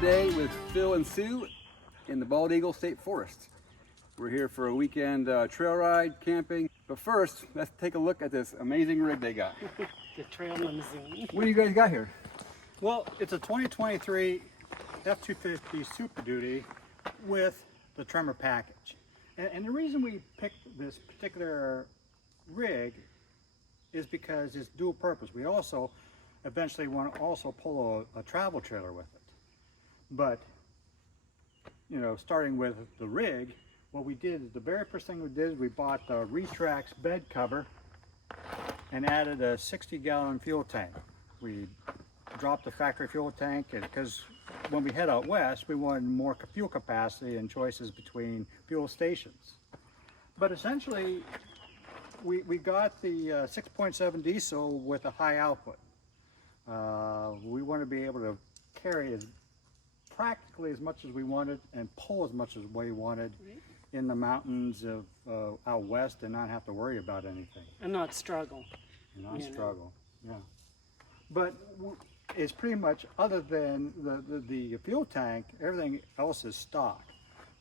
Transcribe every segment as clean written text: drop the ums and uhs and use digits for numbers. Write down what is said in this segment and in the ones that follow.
today with Phil and Sue in the Bald Eagle State Forest. We're here for a weekend trail ride, camping. But first, let's take a look at this amazing rig they got. The trail limousine. What do you guys got here? Well, it's a 2023 F-250 Super Duty with the Tremor package. And the reason we picked this particular rig is because it's dual purpose. We also eventually want to also pull a travel trailer with it. But, you know, starting with the rig, what we did is the very first thing we did is we bought the Retrax bed cover and added a 60-gallon fuel tank. We dropped the factory fuel tank because when we head out west, we wanted more fuel capacity and choices between fuel stations. But essentially, we got the 6.7 diesel with a high output. We want to be able to carry practically as much as we wanted and pull as much as we wanted in the mountains of out west and not have to worry about anything. And not struggle. And not struggle, yeah. But it's pretty much, other than the fuel tank, everything else is stock.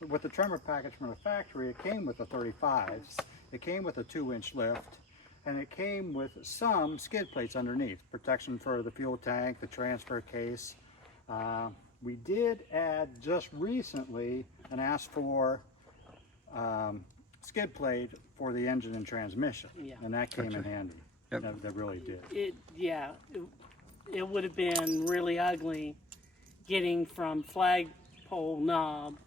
With the Tremor package from the factory, it came with the 35s, it came with a 2-inch lift, and it came with some skid plates underneath, protection for the fuel tank, the transfer case. We did add just recently and asked for skid plate for the engine and transmission, and that came in handy. Yep. That really did. It would have been really ugly getting from flagpole knob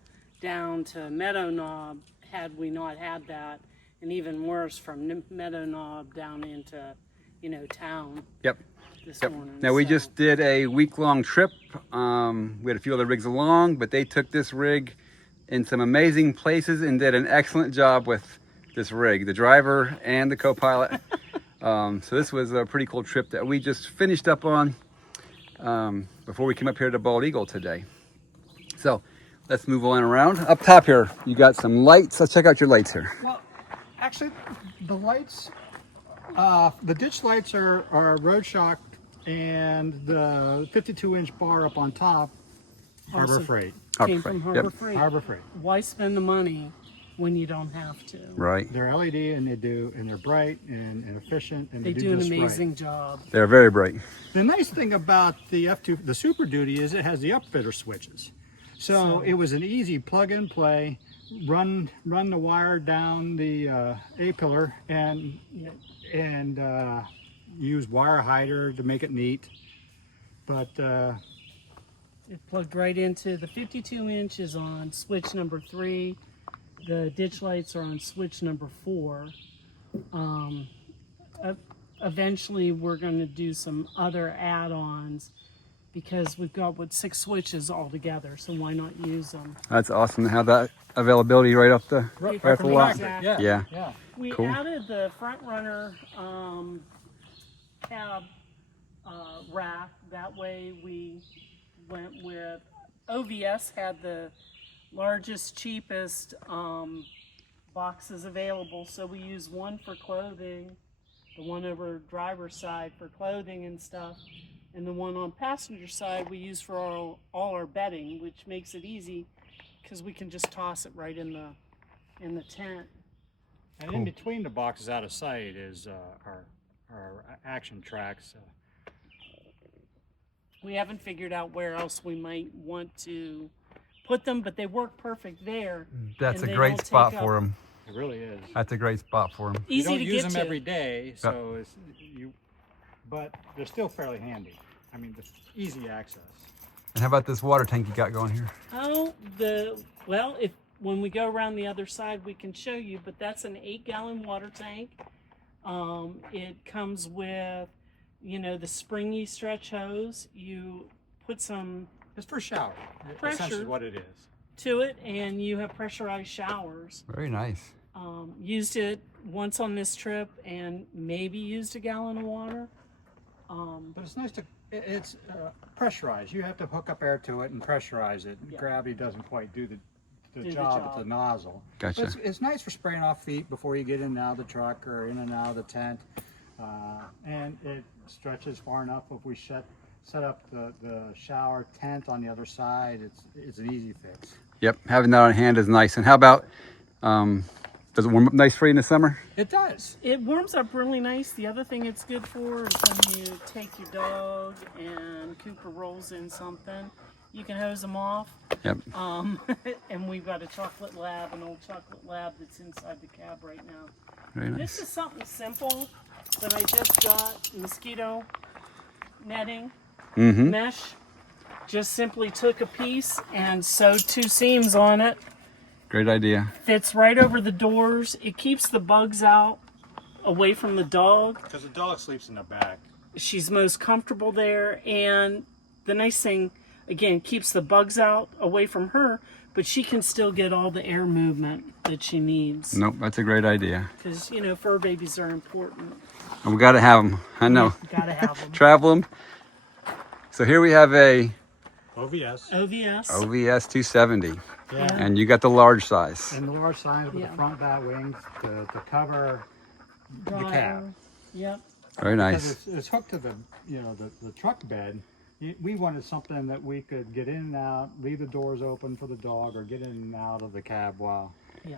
down to meadow knob had we not had that, and even worse from meadow knob down into, you know, town. Yep. This morning. Now we just did a week-long trip. We had a few other rigs along, but they took this rig in some amazing places and did an excellent job with this rig, the driver and the co-pilot. So this was a pretty cool trip that we just finished up on before we came up here to Bald Eagle today. So let's move on around. Up top here, you got some lights. Let's check out your lights here. Well, actually, the lights, the ditch lights are road shock, and the 52-inch bar up on top, Harbor Freight. Came from Harbor Freight. Harbor Freight. Why spend the money when you don't have to? Right. They're LED and they're bright and efficient, and They do an amazing job. They're very bright. The nice thing about the the Super Duty is it has the upfitter switches. So it was an easy plug and play, run the wire down the A-pillar and use wire hider to make it neat. But it plugged right into the 52 inches on switch number 3. The ditch lights are on switch number 4. Eventually we're going to do some other add-ons because we've got 6 switches all together, so why not use them? That's awesome to have that availability right off the lot. Exactly. Yeah. We Cool. added the front runner cab rack. That way we went with OVS had the largest, cheapest boxes available, so we use one for clothing, the one over driver's side for clothing and stuff, and the one on passenger side we use for all our bedding, which makes it easy because we can just toss it right in the tent. And in between the boxes out of sight is our action tracks. We haven't figured out where else we might want to put them, but they work perfect there. That's a great spot for them. It really is. That's a great spot for them. Easy you to don't use get them to. every day, so but they're still fairly handy. I mean, easy access. And how about this water tank you got going here? Oh, when we go around the other side, we can show you, but that's an 8-gallon water tank. It comes with, you know, the springy stretch hose. You put some It's for shower. Pressure. Essentially what it is. to it, and you have pressurized showers. Very nice. Used it once on this trip, and maybe used a gallon of water. But it's nice to, it's pressurized. You have to hook up air to it and pressurize it. Yeah. Gravity doesn't quite do the job with the nozzle. Gotcha. But it's nice for spraying off feet before you get in and out of the truck or in and out of the tent. And it stretches far enough if we shut set up the shower tent on the other side. It's an easy fix. Yep, having that on hand is nice. And how about, does it warm up nice for you in the summer? It does. It warms up really nice. The other thing it's good for is when you take your dog and Cooper rolls in something, you can hose them off. Yep. And we've got a chocolate lab, an old chocolate lab that's inside the cab right now. Very nice. This is something simple that I just got, mosquito netting, mesh. Just simply took a piece and sewed 2 seams on it. Great idea. Fits right over the doors. It keeps the bugs out away from the dog. Because the dog sleeps in the back. She's most comfortable there, and the nice thing, again, keeps the bugs out away from her, but she can still get all the air movement that she needs. Nope, that's a great idea. Because, you know, fur babies are important. And we got to have them. I know. Gotta have them. Travel them. So here we have a OVS. OVS. OVS 270. Yeah. And you got the large size. And the large size with Yeah. the front bat wings to cover the Dryer. cab. Yep. Very Because nice. it's hooked to the the truck bed. We wanted something that we could get in and out, leave the doors open for the dog, or get in and out of the cab while Yeah.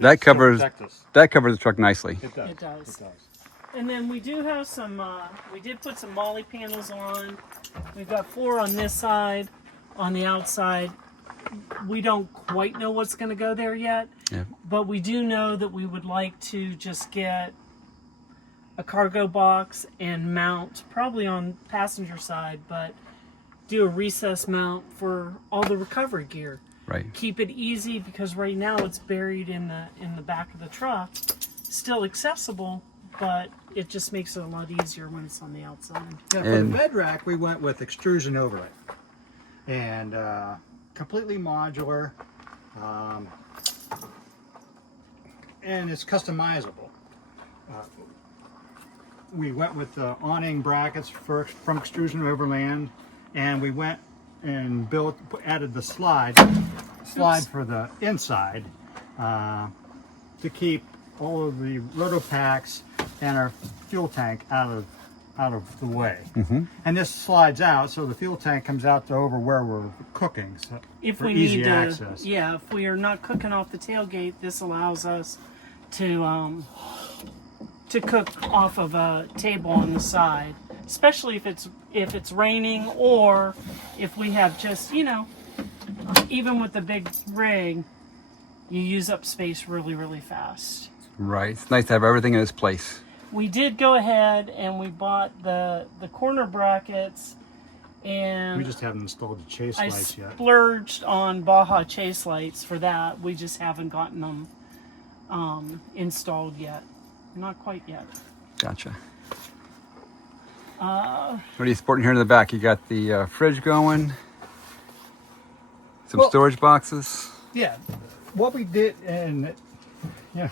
That still covers protect us. that covers the truck nicely. It does. It does. It does. And then we do have some, we did put some molly panels on. We've got 4 on this side, on the outside. We don't quite know what's going to go there yet, Yeah. but we do know that we would like to just get a cargo box and mount, probably on passenger side, but do a recess mount for all the recovery gear. Right. Keep it easy because right now it's buried in the back of the truck, still accessible, but it just makes it a lot easier when it's on the outside. Yeah, for And- the bed rack, we went with extrusion overlay, and completely modular, and it's customizable. We went with the awning brackets from Extrusion Overland, and we went and added the slide for the inside to keep all of the roto packs and our fuel tank out of the way. And this slides out, so the fuel tank comes out to over where we're cooking, so If for we easy need to, access. yeah, if we are not cooking off the tailgate, this allows us to cook off of a table on the side, especially if it's raining or if we have just, you know, even with the big rig, you use up space really, really fast. Right. It's nice to have everything in its place. We did go ahead and we bought the corner brackets, and We just haven't installed the chase I lights yet. splurged on Baja chase lights for that. We just haven't gotten them installed yet. Not quite yet. Gotcha. What are you sporting here in the back? You got the fridge going, some Well- storage boxes. Yeah, what we did, and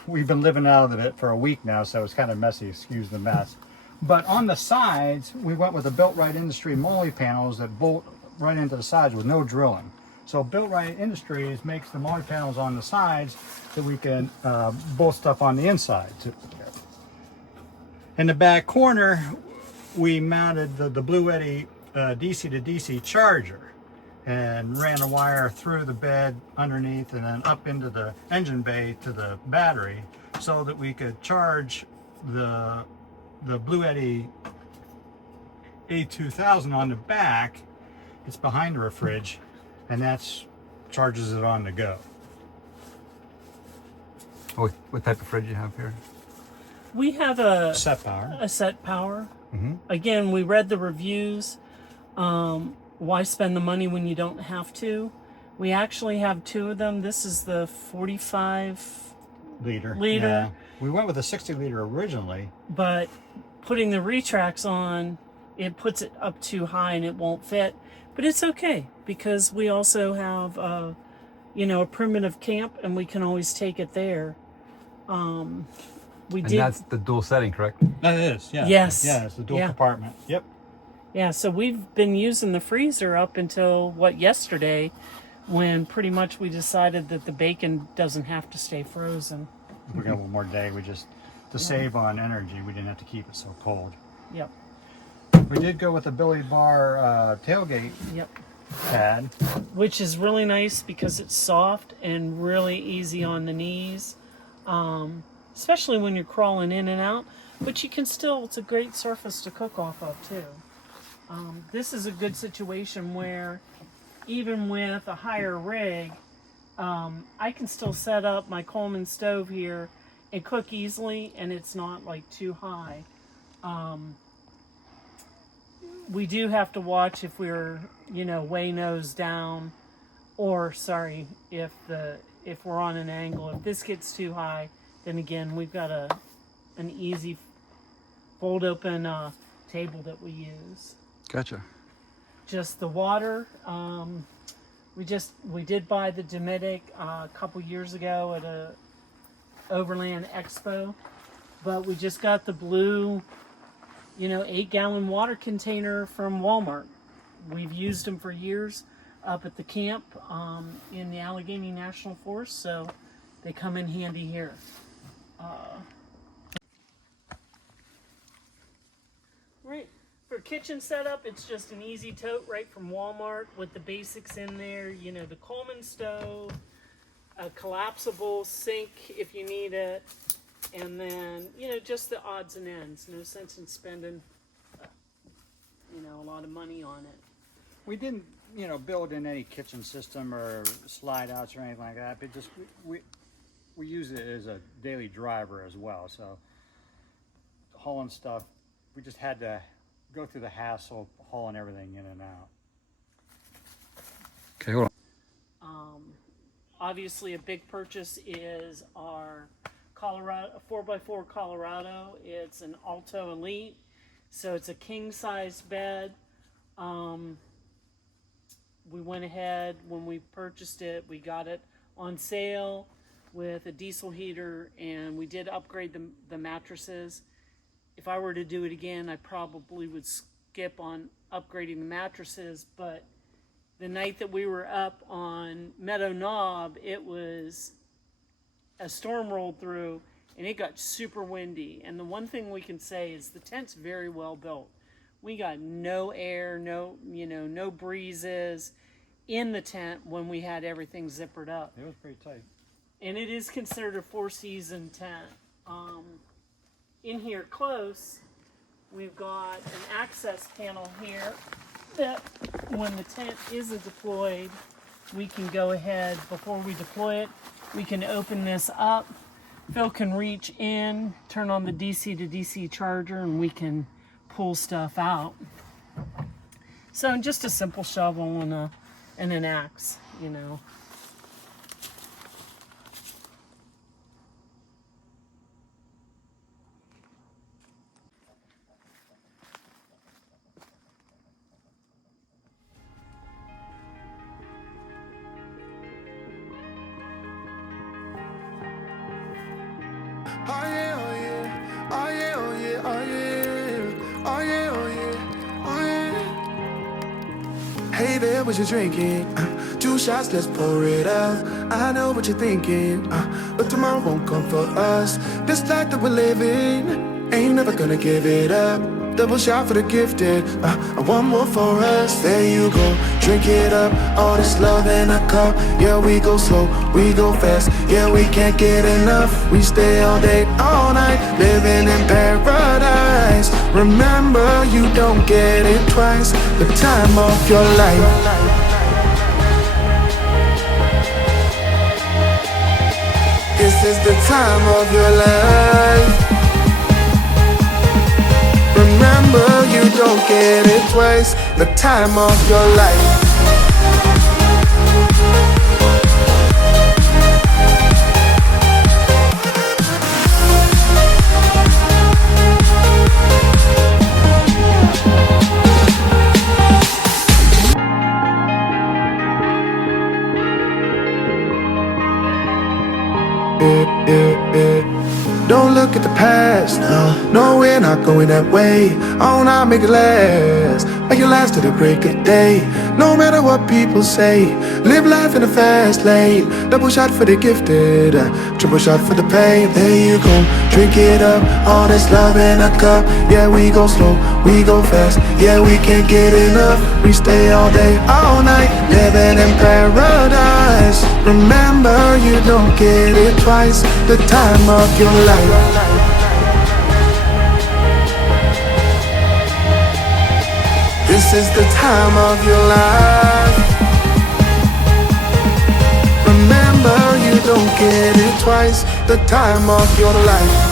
we've been living out of it for a week now, so it's kind of messy, excuse the mess. But on the sides, we went with the Built Right Industry molly panels that bolt right into the sides with no drilling. So Built Right Industries makes the molly panels on the sides so we can bolt stuff on the inside too. In the back corner, we mounted the Blue Eddy DC to DC charger and ran a wire through the bed underneath and then up into the engine bay to the battery so that we could charge the Blue Eddy A2000 on the back. It's behind the fridge, and that's charges it on the go. What type of fridge you have here? We have a Set power. set power. Again, we read the reviews. Why spend the money when you don't have to? We actually have 2 of them. This is the 45 Liter. Liter. Yeah. We went with a 60 liter originally. but putting the retracts on, it puts it up too high and it won't fit. But it's okay because we also have a primitive camp and we can always take it there. We And did, that's the dual setting, correct? That is, yeah. Yes. Yeah, it's the dual Yeah. compartment. Yep. yeah. So we've been using the freezer up until yesterday, when pretty much we decided that the bacon doesn't have to stay frozen. We got one more day. We just, to save on energy, we didn't have to keep it so cold. Yep. We did go with the Billy Bar tailgate Yep. pad. Which is really nice because it's soft and really easy on the knees, especially when you're crawling in and out. But you can still, it's a great surface to cook off of too. This is a good situation where even with a higher rig, I can still set up my Coleman stove here and cook easily, and it's not like too high. We do have to watch if we're, way nose down, or sorry, if we're on an angle. If this gets too high, then again we've got an easy fold open table that we use. Gotcha. Just the water. We did buy the Domitic a couple years ago at a Overland Expo, but we just got the blue 8-gallon water container from Walmart. We've used them for years up at the camp in the Allegheny National Forest, so they come in handy here. Right, for kitchen setup, it's just an easy tote right from Walmart with the basics in there. The Coleman stove, a collapsible sink if you need it, and then, just the odds and ends. No sense in spending, a lot of money on it. We didn't, build in any kitchen system or slide outs or anything like that, but just we use it as a daily driver as well. So hauling stuff, we just had to go through the hassle of hauling everything in and out. Okay, hold on. Obviously, a big purchase is our Colorado 4x4 Colorado. It's an Alto Elite, so it's a king size bed. We went ahead when we purchased it. We got it on sale with a diesel heater, and we did upgrade the mattresses. If I were to do it again, I probably would skip on upgrading the mattresses, but the night that we were up on Meadow Knob, a storm rolled through and it got super windy. And the one thing we can say is the tent's very well built. We got no air, no breezes in the tent when we had everything zippered up. It was pretty tight. And it is considered a 4-season tent. In here close, we've got an access panel here that when the tent isn't deployed, we can go ahead, before we deploy it, we can open this up. Phil can reach in, turn on the DC to DC charger, and we can pull stuff out. So just a simple shovel and an axe, Oh yeah, oh yeah, oh yeah, oh yeah, oh yeah, oh yeah, oh yeah, oh yeah. Hey there, what you drinking? 2 shots, let's pour it out. I know what you're thinking, but tomorrow won't come for us. This life that we're living, ain't never gonna give it up. Double shot for the gifted, and one more for us. There you go, drink it up. All this love in a cup. Yeah, we go slow, we go fast. Yeah, we can't get enough. We stay all day, all night, living in paradise. Remember, you don't get it twice. The time of your life. This is the time of your life. Remember, you don't get it twice. The time of your life. Don't look at the past, no, we're not going that way. Oh, now make it last. like it lasts to the break of day. No matter what people say, live life in a fast lane. Double shot for the gifted, triple shot for the pain. There you go, drink it up, all this love in a cup. Yeah, we go slow, we go fast. Yeah, we can't get enough. We stay all day, all night, living in paradise. Remember, you don't get it twice. The time of your life. This is the time of your life. Remember, you don't get it twice. The time of your life.